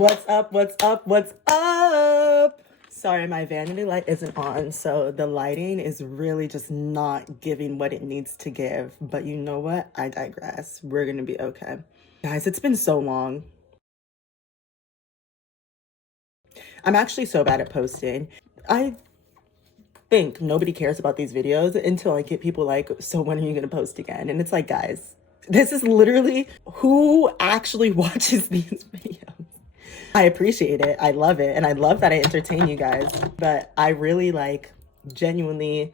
What's up? What's up? What's up? Sorry, my vanity light isn't on, so the lighting is really just not giving what it needs to give. But you know what? I digress. We're gonna be okay. Guys, it's been so long. I'm actually so bad at posting. I think nobody cares about these videos until I get people like, so when are you gonna post again? And it's like, guys, this is literally who actually watches these videos. I appreciate it. I love it. And I love that I entertain you guys. But I really genuinely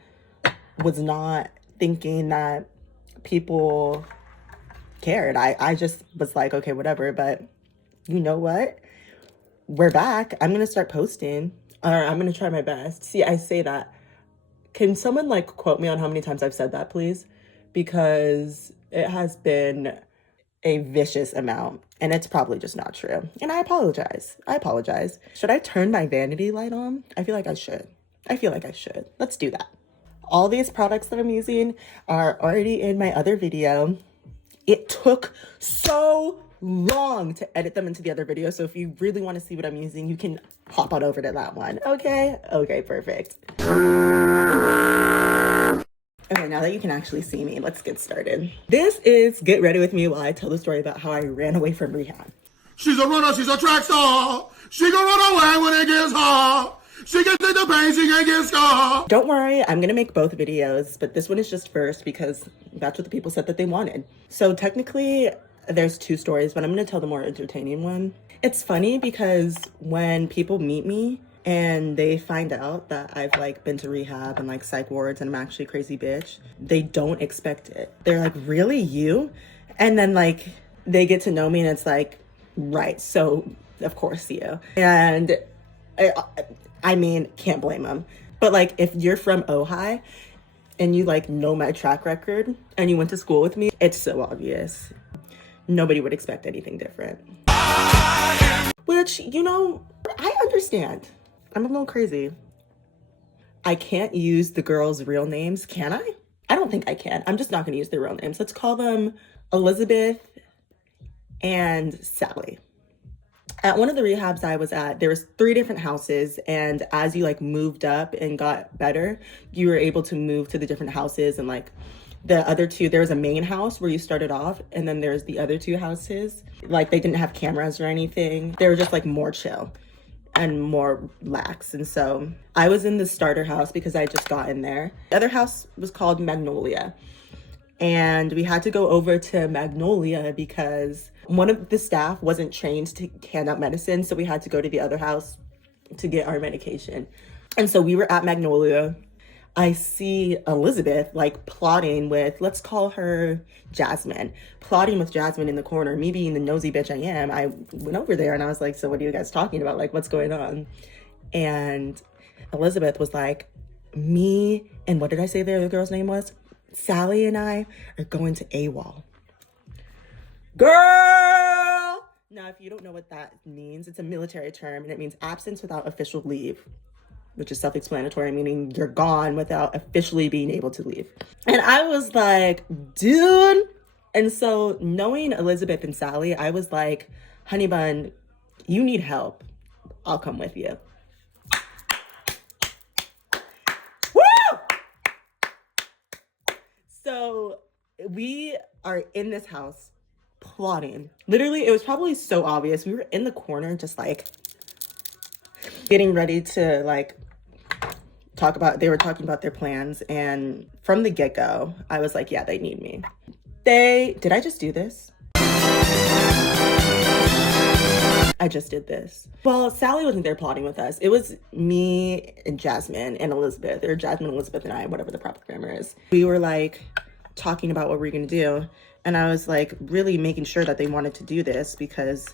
was not thinking that people cared. I just was like, okay, whatever. But you know what? We're back. I'm going to start posting, or I'm going to try my best. See, I say that. Can someone quote me on how many times I've said that, please? Because it has been a vicious amount, and it's probably just not true. And I apologize. Should I turn my vanity light on? I feel like I should. Let's do that. All these products that I'm using are already in my other video. It took so long to edit them into the other video, so if you really want to see what I'm using, you can hop on over to that one. Okay, perfect. Okay, now that you can actually see me, let's get started. This is Get Ready With Me while I tell the story about how I ran away from rehab. She's a runner, she's a track star. She gonna run away when it gets hard. She can take the pain, she can get scarred. Don't worry, I'm gonna make both videos, but this one is just first because that's what the people said that they wanted. So technically, there's two stories, but I'm gonna tell the more entertaining one. It's funny because when people meet me, and they find out that I've been to rehab and psych wards and I'm actually a crazy bitch, they don't expect it. They're like, really, you? And then they get to know me and it's like, right, so of course you. And I mean, can't blame them. But if you're from Ojai and you know my track record and you went to school with me, it's so obvious. Nobody would expect anything different. Which, I understand. I'm a little crazy. I can't use the girls' real names, can I? I don't think I can. I'm just not going to use their real names. Let's call them Elizabeth and Sally. At one of the rehabs I was at, there was 3 different houses, and as you moved up and got better, you were able to move to the different houses, and the other 2, there was a main house where you started off, and then there's the other 2 houses. They didn't have cameras or anything. They were just more chill and more lax. And so I was in the starter house because I just got in there. The other house was called Magnolia. And we had to go over to Magnolia because one of the staff wasn't trained to hand out medicine. So we had to go to the other house to get our medication. And so we were at Magnolia. I see Elizabeth plotting with, let's call her Jasmine, plotting with Jasmine in the corner. Me being the nosy bitch I am, I went over there and I was like, so what are you guys talking about? What's going on? And Elizabeth was like, me and what did I say the other girl's name was? Sally and I are going to AWOL. Girl! Now, if you don't know what that means, it's a military term and it means absence without official leave, which is self-explanatory, meaning you're gone without officially being able to leave. And I was like, dude. And so knowing Elizabeth and Sally, I was like, honey bun, you need help. I'll come with you. Woo! So we are in this house plotting. Literally, it was probably so obvious. We were in the corner just getting ready to they were talking about their plans, and from the get-go I was like, yeah, they need me. Did I just do this? I just did this. Well, Sally wasn't there plotting with us. It was me and Jasmine and Elizabeth, or Jasmine, Elizabeth, and I, whatever the proper grammar is. We were talking about what we were gonna do, and I was really making sure that they wanted to do this because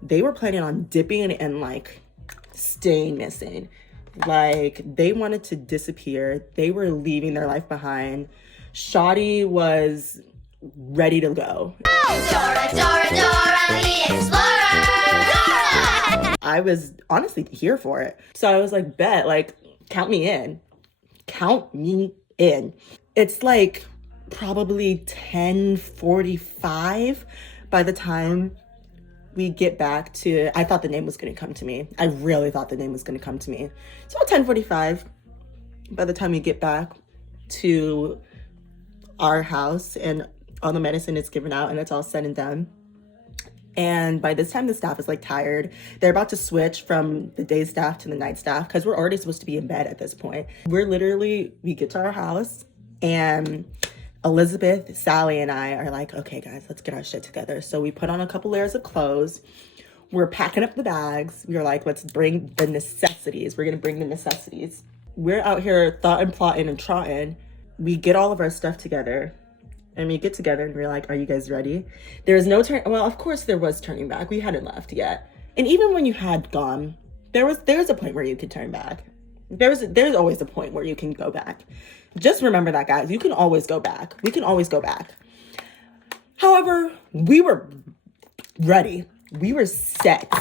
they were planning on dipping and staying missing. They wanted to disappear. They were leaving their life behind. Shawty was ready to go. Dora, Dora, Dora the Explorer! Dora! I was honestly here for it. So I was like, bet, count me in. Count me in. It's probably 10:45 by the time we get back to, I thought the name was going to come to me. I really thought the name was going to come to me. It's about 10:45 by the time we get back to our house and all the medicine is given out and it's all said and done. And by this time, the staff is like tired. They're about to switch from the day staff to the night staff because we're already supposed to be in bed at this point. We get to our house and Elizabeth, Sally, and I are like, okay, guys, let's get our shit together. So we put on a couple layers of clothes. We're packing up the bags. We were like, let's bring the necessities. We're going to bring the necessities. We're out here thoughtin', plotting, and trotting. We get all of our stuff together. And we get together and we're like, are you guys ready? There's no turn. Well, of course there was turning back. We hadn't left yet. And even when you had gone, there's a point where you could turn back. There's always a point where you can go back. Just remember that, guys. You can always go back. We can always go back. However, we were ready. We were set.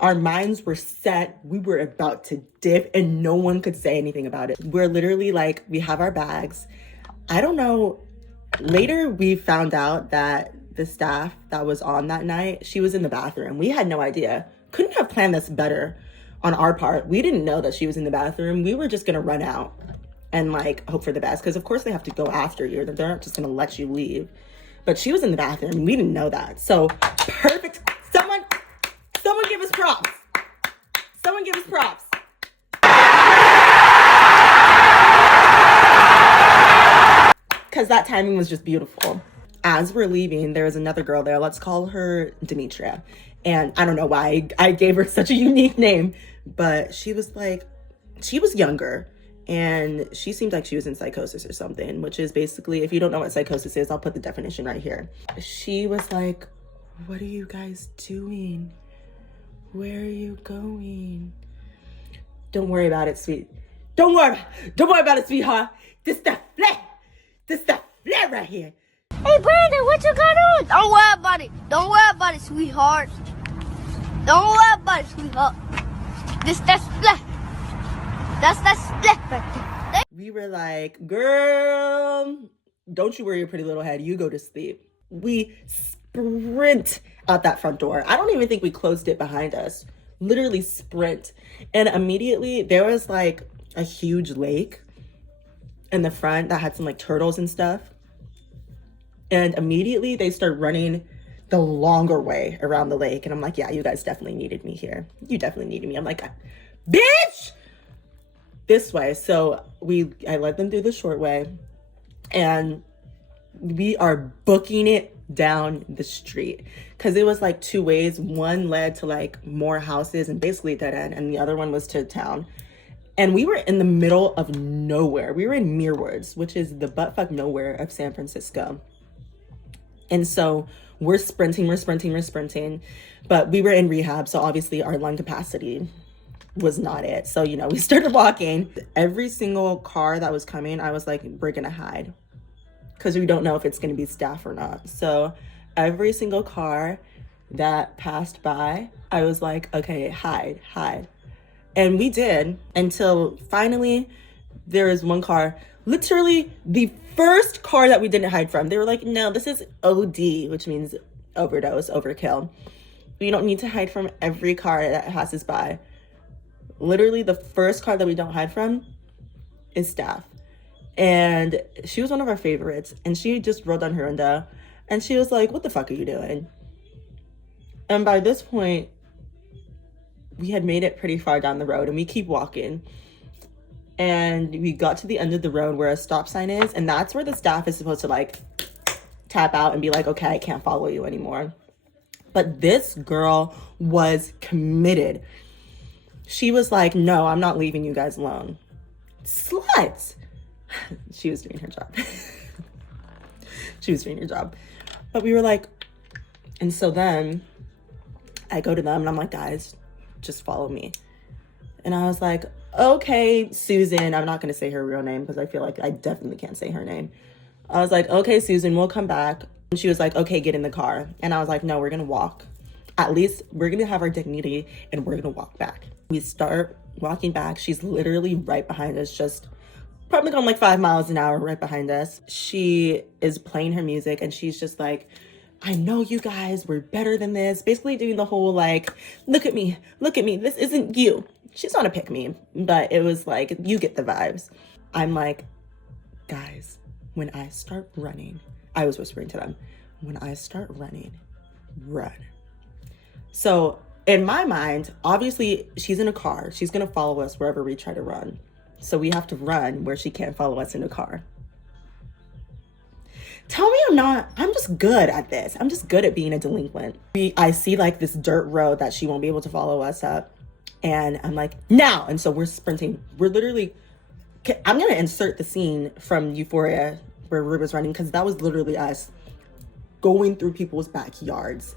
Our minds were set. We were about to dip and no one could say anything about it. We're literally like, we have our bags. I don't know. Later, we found out that the staff that was on that night, she was in the bathroom. We had no idea. Couldn't have planned this better on our part. We didn't know that she was in the bathroom. We were just going to run out and like hope for the best. Because of course they have to go after you. They're not just going to let you leave. But she was in the bathroom. We didn't know that. So perfect. Someone give us props. Someone give us props. Because that timing was just beautiful. As we're leaving, there was another girl there. Let's call her Demetria. And I don't know why I gave her such a unique name, but she was younger and she seemed like she was in psychosis or something, which is basically, if you don't know what psychosis is, I'll put the definition right here. She was like, what are you guys doing? Where are you going? Don't worry about it, sweet. Don't worry about it, sweetheart. This the flat right here. Hey, Brandon, what you got on? Don't worry about it. Don't worry about it, sweetheart. Don't worry about it, sweetheart. That's split. That's split right there. We were like, girl, don't you worry your pretty little head. You go to sleep. We sprint out that front door. I don't even think we closed it behind us. Literally sprint. And immediately there was like a huge lake in the front that had some like turtles and stuff. And immediately they start running the longer way around the lake. And I'm like, yeah, you guys definitely needed me here. You definitely needed me. I'm like, bitch, this way. So I led them through the short way and we are booking it down the street because it was like two ways. One led to like more houses and basically dead end, and the other one was to town. And we were in the middle of nowhere. We were in Muirwoods, which is the buttfuck nowhere of San Francisco. And so we're sprinting. But we were in rehab, so obviously our lung capacity was not it. So, we started walking. Every single car that was coming, I was like, we're gonna hide. Because we don't know if it's gonna be staff or not. So every single car that passed by, I was like, okay, hide. And we did until finally there was one car, literally the first car that we didn't hide from. They were like, no, this is OD, which means overdose, overkill. We don't need to hide from every car that passes by. Literally the first car that we don't hide from is staff. And she was one of our favorites. And she just rolled down her window and she was like, what the fuck are you doing? And by this point, we had made it pretty far down the road and we keep walking. And we got to the end of the road where a stop sign is. And that's where the staff is supposed to like tap out and be like, okay, I can't follow you anymore. But this girl was committed. She was like, no, I'm not leaving you guys alone. Slut. She was doing her job. She was doing her job. But we were like, and so then I go to them and I'm like, guys, just follow me. And I was like, okay, Susan. I'm not going to say her real name because I feel like I definitely can't say her name. I was like, okay, Susan, we'll come back. And she was like, okay, get in the car. And I was like, no, we're going to walk. At least we're going to have our dignity and we're going to walk back. We start walking back. She's literally right behind us, just probably going like 5 miles an hour right behind us. She is playing her music and she's just like, I know you guys, we're better than this. Basically doing the whole like, look at me, this isn't you. She's not a pick me, but it was like, you get the vibes. I'm like, guys, when I start running, I was whispering to them, when I start running, run. So in my mind, obviously she's in a car. She's gonna follow us wherever we try to run. So we have to run where she can't follow us in a car. Tell me I'm just good at this. I'm just good at being a delinquent. I see like this dirt road that she won't be able to follow us up. And I'm like, now. And so we're sprinting. We're literally, I'm going to insert the scene from Euphoria where Rue was running, because that was literally us going through people's backyards.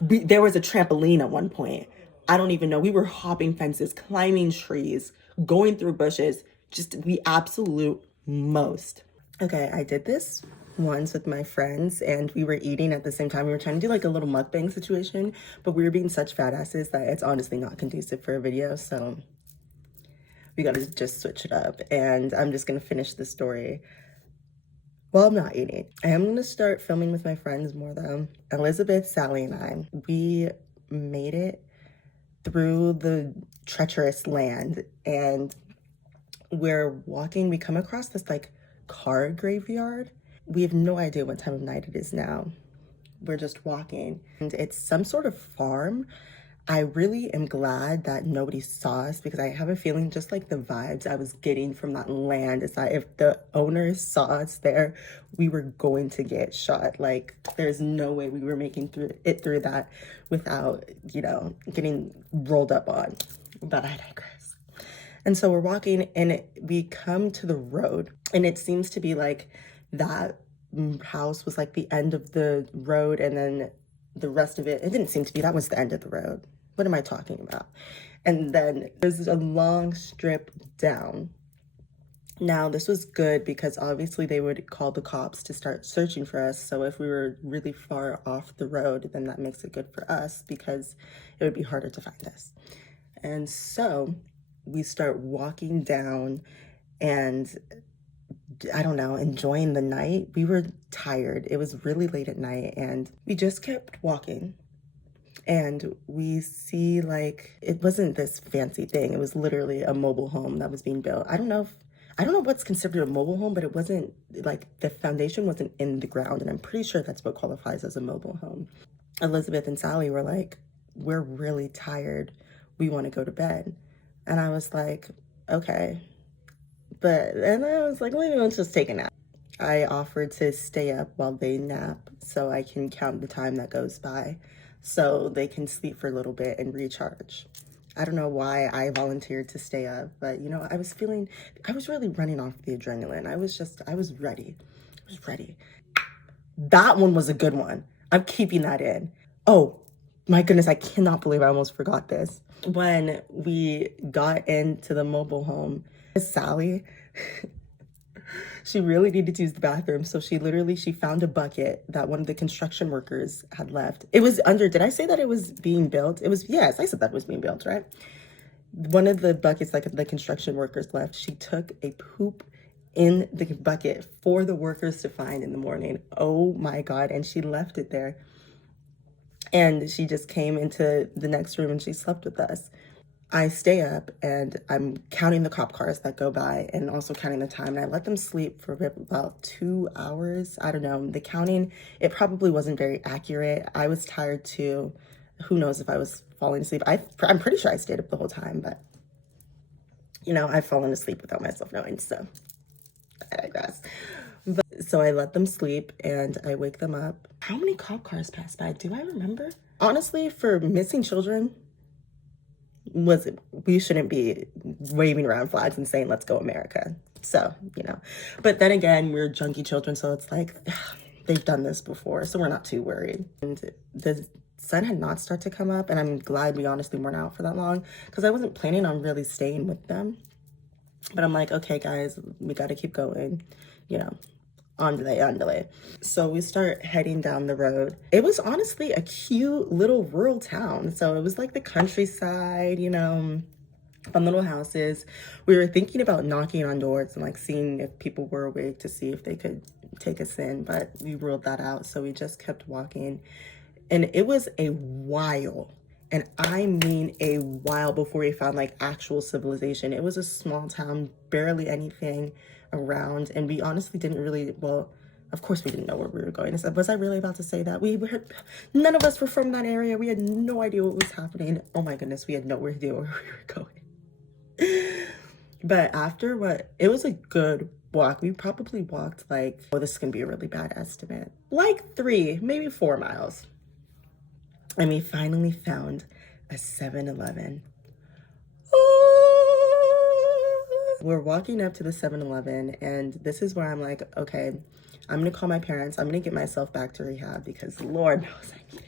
There was a trampoline at one point. I don't even know. We were hopping fences, climbing trees, going through bushes, just the absolute most. Okay, I did this once with my friends and we were eating at the same time. We were trying to do like a little mukbang situation, but we were being such fat asses that it's honestly not conducive for a video. So we gotta just switch it up, and I'm just gonna finish the story while I'm not eating. I am gonna start filming with my friends more though. Elizabeth, Sally, and I, we made it through the treacherous land, and we're walking. We come across this like car graveyard. We have no idea what time of night it is now. We're just walking, and it's some sort of farm. I really am glad that nobody saw us, because I have a feeling just like the vibes I was getting from that land is that if the owners saw us there, we were going to get shot. Like, there's no way we were making it through that without, you know, getting rolled up on. But I digress. And so we're walking and we come to the road, and it seems to be like that house was like the end of the road, and then the rest of it didn't seem to be, that was the end of the road. What am I talking about? And then there's a long strip down. Now this was good because obviously they would call the cops to start searching for us. So if we were really far off the road, then that makes it good for us because it would be harder to find us. And so we start walking down, and I don't know, enjoying the night. We were tired. It was really late at night, and we just kept walking. And we see, like, it wasn't this fancy thing. It was literally a mobile home that was being built. I don't know what's considered a mobile home, but it wasn't, like, the foundation wasn't in the ground, and I'm pretty sure that's what qualifies as a mobile home. Elizabeth and Sally were like, we're really tired. We want to go to bed. And I was like, okay. And I was like, maybe let's just take a nap. I offered to stay up while they nap so I can count the time that goes by so they can sleep for a little bit and recharge. I don't know why I volunteered to stay up, but you know, I was really running off the adrenaline. I was ready. That one was a good one. I'm keeping that in. Oh my goodness, I cannot believe I almost forgot this. When we got into the mobile home, Sally, she really needed to use the bathroom. So she found a bucket that one of the construction workers had left. It was under, did I say that it was being built? It was, yes, I said that it was being built, right? One of the buckets like the construction workers left, she took a poop in the bucket for the workers to find in the morning. Oh my God. And she left it there. And she just came into the next room and she slept with us. I stay up and I'm counting the cop cars that go by and also counting the time. And I let them sleep for about 2 hours. I don't know. The counting, it probably wasn't very accurate. I was tired too. Who knows if I was falling asleep. I'm pretty sure I stayed up the whole time, but you know, I've fallen asleep without myself knowing. So I digress. So I let them sleep and I wake them up. How many cop cars passed by? Do I remember? Honestly, for missing children, we shouldn't be waving around flags and saying, let's go America. So, you know, but then again, we're junkie children. So it's like, they've done this before. So we're not too worried. And the sun had not started to come up. And I'm glad we honestly weren't out for that long because I wasn't planning on really staying with them. But I'm like, okay, guys, we got to keep going, you know. Andale. So we start heading down the road. It was honestly a cute little rural town. So it was like the countryside, you know, fun little houses. We were thinking about knocking on doors and like seeing if people were awake to see if they could take us in, but we ruled that out. So we just kept walking. And it was a while, and I mean a while, before we found like actual civilization. It was a small town, barely anything around. And we honestly didn't really, well, of course we didn't know where we were going. Was I really about to say that? None of us were from that area. We had no idea what was happening. Oh my goodness, we had no idea where we were going. But after it was a good walk. We probably walked like, oh, this is gonna be a really bad estimate, like 3, maybe 4 miles. And we finally found a 7-Eleven. We're walking up to the 7-Eleven, and this is where I'm like, okay, I'm gonna call my parents. I'm gonna get myself back to rehab because Lord knows I need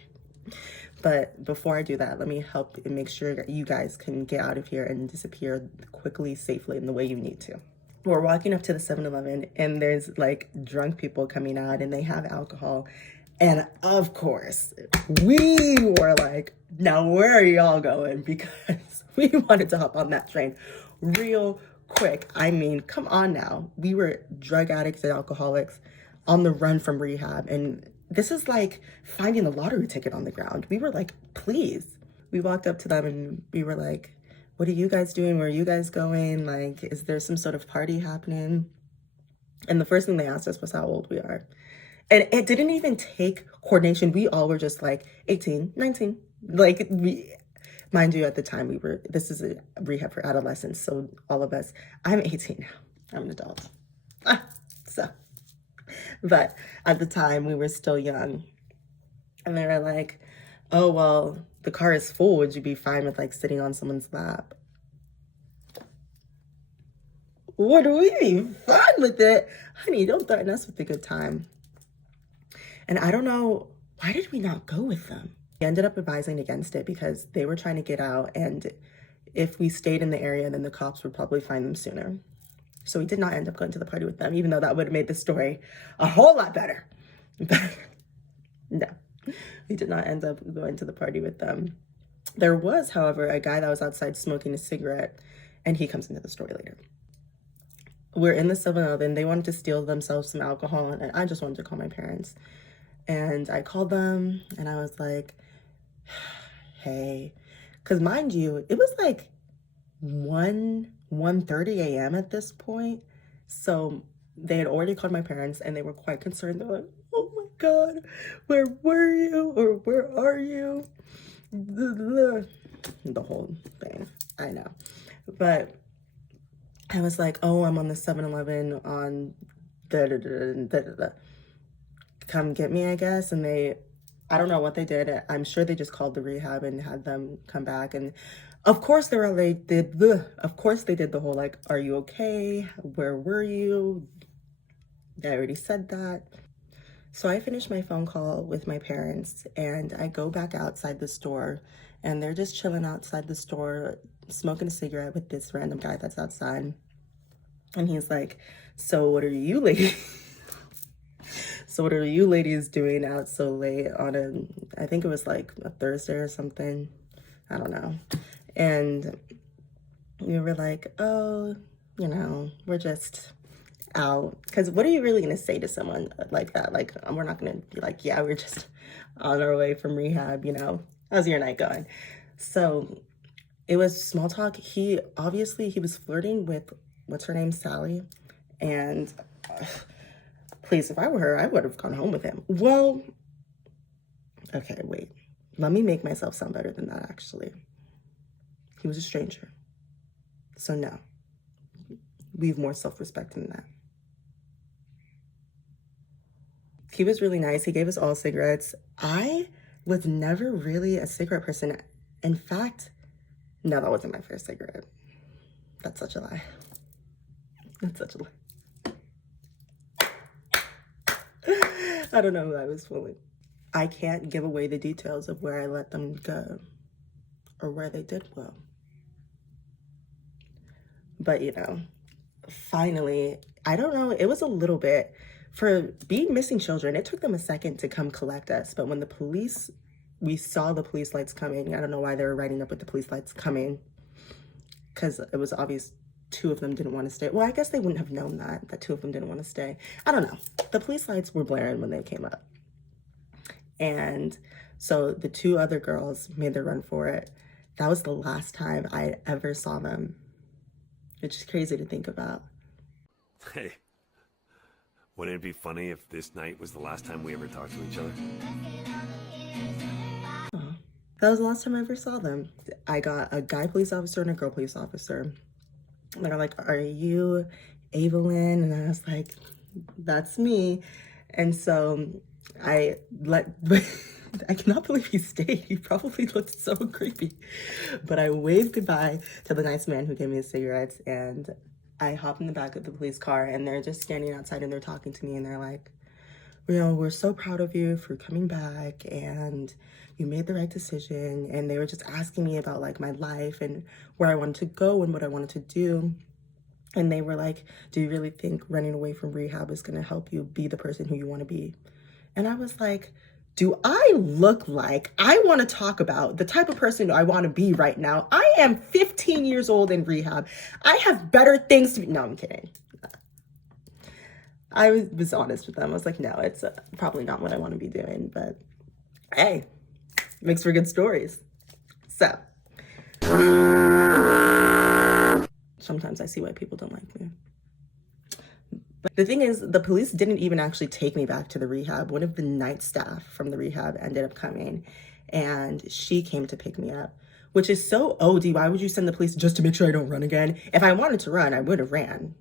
it. But before I do that, let me help and make sure that you guys can get out of here and disappear quickly, safely, in the way you need to. We're walking up to the 7-Eleven, and there's like drunk people coming out, and they have alcohol. And of course, we were like, now where are y'all going? Because we wanted to hop on that train real quick. I mean, come on now. We were drug addicts and alcoholics on the run from rehab. And this is like finding a lottery ticket on the ground. We were like, please. We walked up to them and we were like, what are you guys doing? Where are you guys going? Like, is there some sort of party happening? And the first thing they asked us was how old we are. And it didn't even take coordination. We all were just like 18, 19. Like, mind you, at the time this is a rehab for adolescents. So all of us, I'm 18 now. I'm an adult. But at the time we were still young. And they were like, oh, well, the car is full. Would you be fine with like sitting on someone's lap? Would we be fine with it? Honey, don't threaten us with a good time. And I don't know, why did we not go with them? We ended up advising against it because they were trying to get out, and if we stayed in the area, then the cops would probably find them sooner. So we did not end up going to the party with them, even though that would have made the story a whole lot better. But no, we did not end up going to the party with them. There was, however, a guy that was outside smoking a cigarette, and he comes into the story later. We're in the 7-Eleven. They wanted to steal themselves some alcohol, and I just wanted to call my parents. And I called them and I was like, hey, because mind you, it was like 1:30 a.m. at this point. So they had already called my parents and they were quite concerned. They're like, oh my God, where were you? Or where are you? The whole thing, I know. But I was like, oh, I'm on the 7-Eleven on come get me, I guess. And I don't know what they did. I'm sure they just called the rehab and had them come back. And of course they did the whole like, are you okay? Where were you? I already said that. So I finished my phone call with my parents and I go back outside the store, and they're just chilling outside the store, smoking a cigarette with this random guy that's outside. And he's like, so what are you ladies doing out so late on I think it was like a Thursday or something. I don't know. And we were like, oh, we're just out. Because what are you really going to say to someone like that? Like, we're not going to be like, yeah, we're just on our way from rehab, How's your night going? So it was small talk. He was flirting with, what's her name, Sally. And please, if I were her, I would have gone home with him. Well, okay, wait. Let me make myself sound better than that, actually. He was a stranger. So no. We have more self-respect than that. He was really nice. He gave us all cigarettes. I was never really a cigarette person. In fact, no, that wasn't my first cigarette. That's such a lie. That's such a lie. I don't know who I was fooling. I can't give away the details of where I let them go or where they did go. But, finally, I don't know, it was a little bit, for being missing children, it took them a second to come collect us. But when we saw the police lights coming, I don't know why they were riding up with the police lights coming, because it was obvious 2 of them didn't want to stay. Well, I guess they wouldn't have known that 2 of them didn't want to stay. I don't know. The police lights were blaring when they came up. And so the 2 other girls made their run for it. That was the last time I ever saw them. It's just crazy to think about. Hey, wouldn't it be funny if this night was the last time we ever talked to each other? That was the last time I ever saw them. I got a guy police officer and a girl police officer. And they're like, "Are you Evelyn?" And I was like, "That's me." And so I cannot believe he stayed. He probably looked so creepy. But I waved goodbye to the nice man who gave me his cigarettes, and I hop in the back of the police car, and they're just standing outside and they're talking to me, and they're like, "You know, we're so proud of you for coming back, and you made the right decision." And they were just asking me about like my life and where I wanted to go and what I wanted to do. And they were like, "Do you really think running away from rehab is going to help you be the person who you want to be?" And I was like, do I look like I want to talk about the type of person I want to be right now? I am 15 years old in rehab. I have better things to be. No, I'm kidding. I was honest with them. I was like, no, it's probably not what I want to be doing. But hey, makes for good stories. So sometimes I see why people don't like me. But the thing is, the police didn't even actually take me back to the rehab. One of the night staff from the rehab ended up coming, and she came to pick me up, which is so OD. Why would you send the police just to make sure I don't run again? If I wanted to run, I would have ran.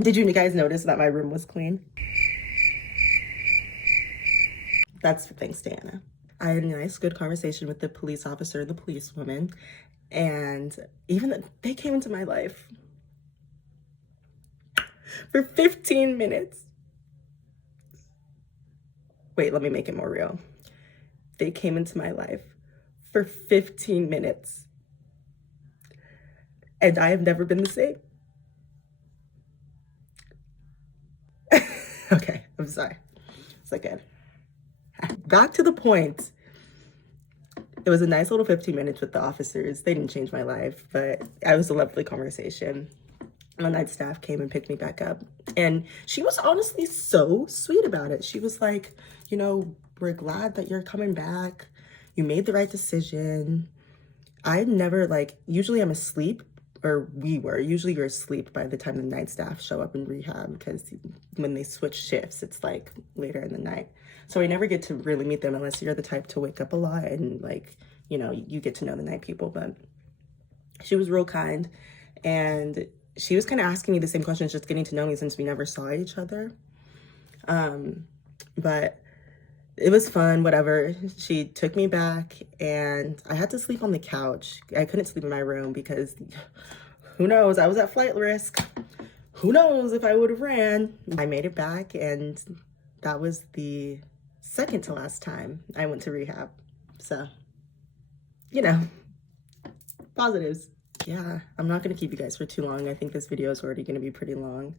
Did you guys notice that my room was clean? That's thanks to Anna. I had a nice, good conversation with the police officer and the policewoman, and even they came into my life for 15 minutes. Wait, let me make it more real. They came into my life for 15 minutes, and I have never been the same. Okay, I'm sorry. It's like good. Back to the point. It was a nice little 15 minutes with the officers. They didn't change my life, but it was a lovely conversation. My night staff came and picked me back up, and she was honestly so sweet about it. She was like, you know, we're glad that you're coming back. You made the right decision. I never, like, usually I'm asleep, or usually you're asleep by the time the night staff show up in rehab, because when they switch shifts, it's like later in the night. So I never get to really meet them unless you're the type to wake up a lot and, like, you know, you get to know the night people. But she was real kind, and she was kind of asking me the same questions, just getting to know me since we never saw each other. But it was fun, whatever. She took me back, and I had to sleep on the couch. I couldn't sleep in my room because who knows? I was at flight risk. Who knows if I would have ran? I made it back, and that was the second to last time I went to rehab. So, you know, positives. Yeah, I'm not going to keep you guys for too long. I think this video is already going to be pretty long,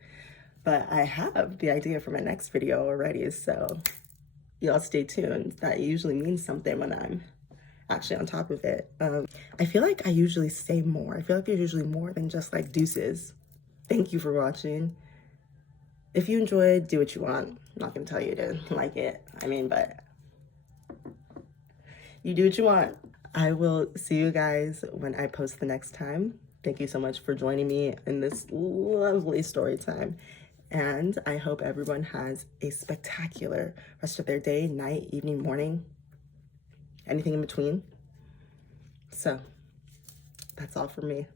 but I have the idea for my next video already, so y'all stay tuned. That usually means something when I'm actually on top of it. I feel like I usually say more. I feel like there's usually more than just like deuces. Thank you for watching. If you enjoyed, do what you want. I'm not going to tell you to like it. I mean, but you do what you want. I will see you guys when I post the next time. Thank you so much for joining me in this lovely story time. And I hope everyone has a spectacular rest of their day, night, evening, morning, anything in between. So that's all from me.